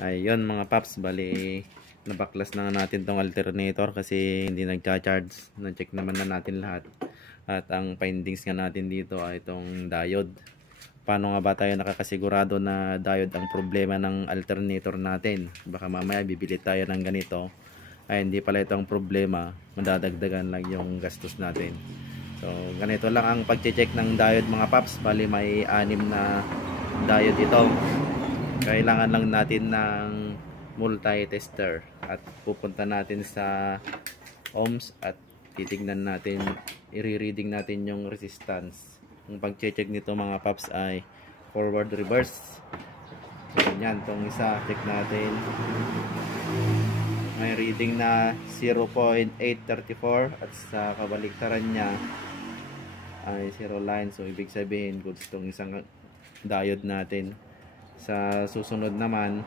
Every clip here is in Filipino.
Ayun mga paps, bali nabaklas na natin tong alternator kasi hindi nagcha-charge. Na-check naman na natin lahat. At ang findings nga natin dito ay itong diode. Paano nga ba tayo nakakasigurado na diode ang problema ng alternator natin? Baka mamaya bibili tayo ng ganito ay hindi pala itong problema, madadagdagan lang yung gastos natin. So ganito lang ang pag-check ng diode mga paps. Bali may 6 na diode ito. Kailangan lang natin ng multi-tester at pupunta natin sa ohms at titignan natin, i-reading natin yung resistance. Ang pag-check nito mga paps ay forward reverse. So yan, itong isa, check natin. May reading na 0.834 at sa kabaliktaran niya ay 0 line. So ibig sabihin goods itong isang diode natin. Sa susunod naman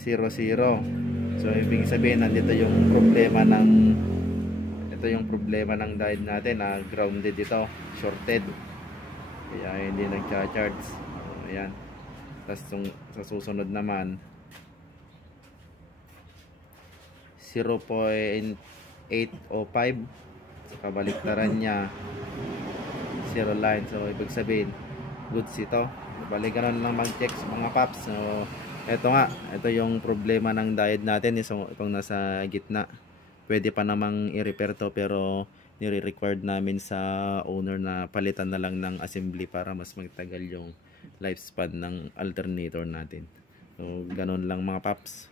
0, 0. So ibig sabihin nandito yung problema ng diode natin na grounded ito, shorted. Kaya hindi nagcha-charge. So, ayan. Tapos sa susunod naman 0.805 sa kabaliktaran niya 0 line. So ibig sabihin goods ito. Balik ganun lang mag-check sa mga paps. So ito nga, ito yung problema ng diode natin, itong nasa gitna. Pwede pa namang i-repair to pero nire-required namin sa owner na palitan na lang ng assembly para mas magtagal yung lifespan ng alternator natin. So ganun lang mga paps.